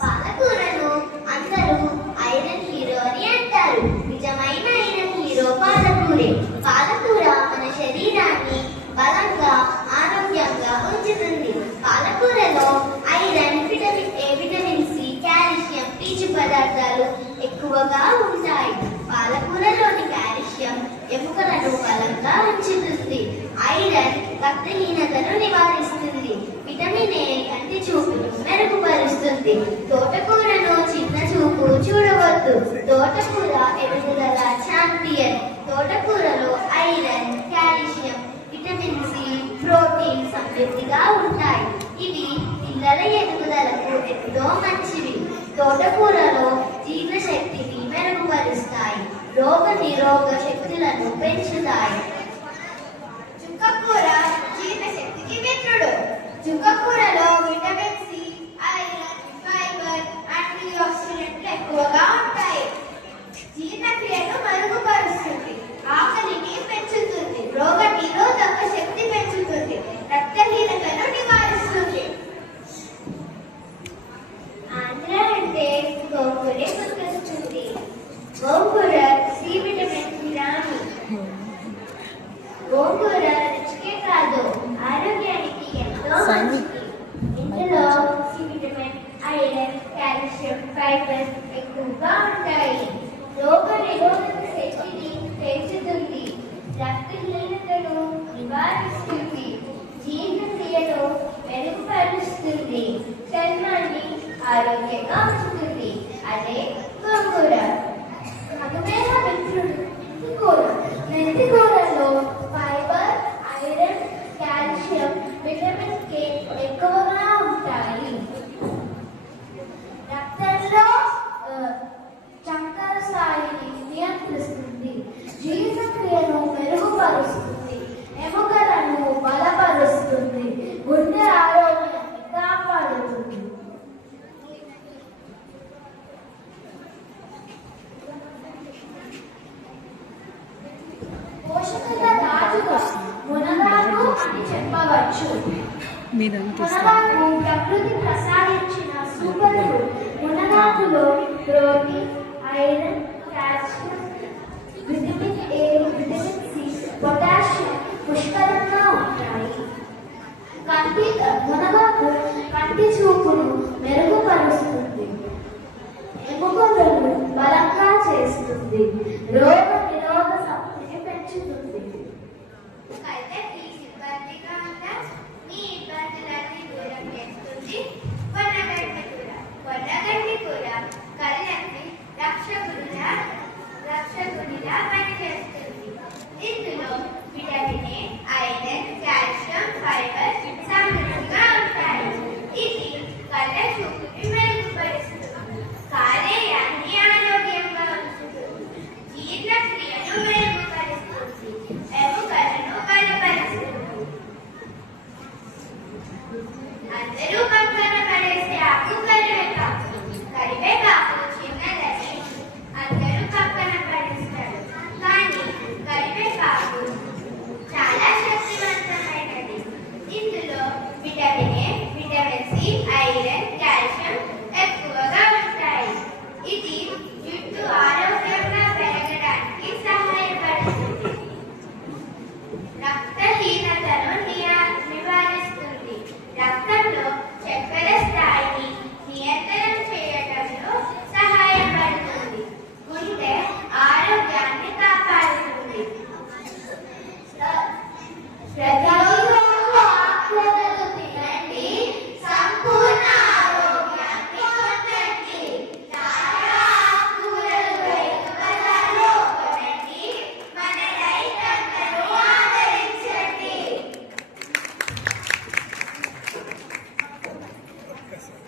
పాలకూరను అందరూ iron hero అని అంటారు. నిజమైన ఐరన్ హీరో పాలకూరే. పాలకూర మన శరీరాన్ని బలంగా ఆరోగ్యంగా ఉంచుతుంది. పాలకూరలో iron, vitamin A, vitamin C, calcium, పీచు పదార్థాలు ఎక్కువగా ఉంటాయి. పాలకూరలోని కాల్షియం ఎముకలను బలంగా ఉంచుతుంది. ఐరన్ రక్తహీనతను నివారిస్తుంది. విటమిన్ ఏ కంటి చూపును మెరుగుపరుస్తుంది. తోటకూరను చిన్న చూపు చూడవద్దు. తోటకూర ఎదుగుదల ఛాంపియన్. తోటకూరలో iron, calcium, vitamin C, protein సమృద్ధిగా ఉంటాయి. ఇవి పిల్లల ఎదుగుదలకు ఎంతో మంచివి. తోటకూరలో జీర్ణశక్తిని మెరుగుపరుస్తాయి. రోగ నిరోధక శక్తులను పెంచుతాయి. చుక్కకూర జీర్ణశక్తికి మిత్రుడు. చుక్కకూరలో vitamin C, iron, fibre, anti ఆక్సిడెంట్లు ఎక్కువగా ఉంటాయి. జీర్ణక్రియను మెరుగుపరుస్తుంది. ఆకలిని పెంచుతుంది. రోగ నిరోధక శక్తి పెంచుతుంది. రక్తహీనతను నివారిస్తుంది. ఆంధ్ర అంటే గోంగూరే గుర్తొస్తుంది. గోంగూర సి విటమిన్ రాణి. గోంగూర రుచికే కాదు ఆరోగ్యానికి ఎంతో మంచిది. ఇందులో C vitamin, iron, calcium, fibre ఎక్కువగా ఉంటాయి. రోగ నిరోధక శక్తిని పెంచుతుంది. రక్తహీనతను నివారిస్తుంది. జీర్ణక్రియను మెరుగుపరుస్తుంది. చర్మాన్ని ఆరోగ్యంగా ఉంచుతుంది. అదే గోంగూర. మధుమేహ మిత్రుడు మెంతికూర. మెంతికూరలో fibre, iron, calcium, vitamin K ఎక్కువగా ఉంటాయి. రక్తంలో చక్కెర స్థాయిని నియంత్రిస్తుంది. జీర్ణక్రియను మెరుగుపరుస్తుంది. ఎముకలను బలపరుస్తుంది. గుండె ఆరోగ్యాన్ని కాపాడుతుంది. పోషకాల రాజుగా మునగాకు అని చెప్పవచ్చు. మునగాకు ప్రకృతి ప్రసాదించిన సూపర్ ఫుడ్. మునగాకులో protein, iron, calcium, vitamin A, vitamin C, potassium పుష్కలంగా ఉంటాయి. మునగాకు కంటి చూపును మెరుగుపరుస్తుంది.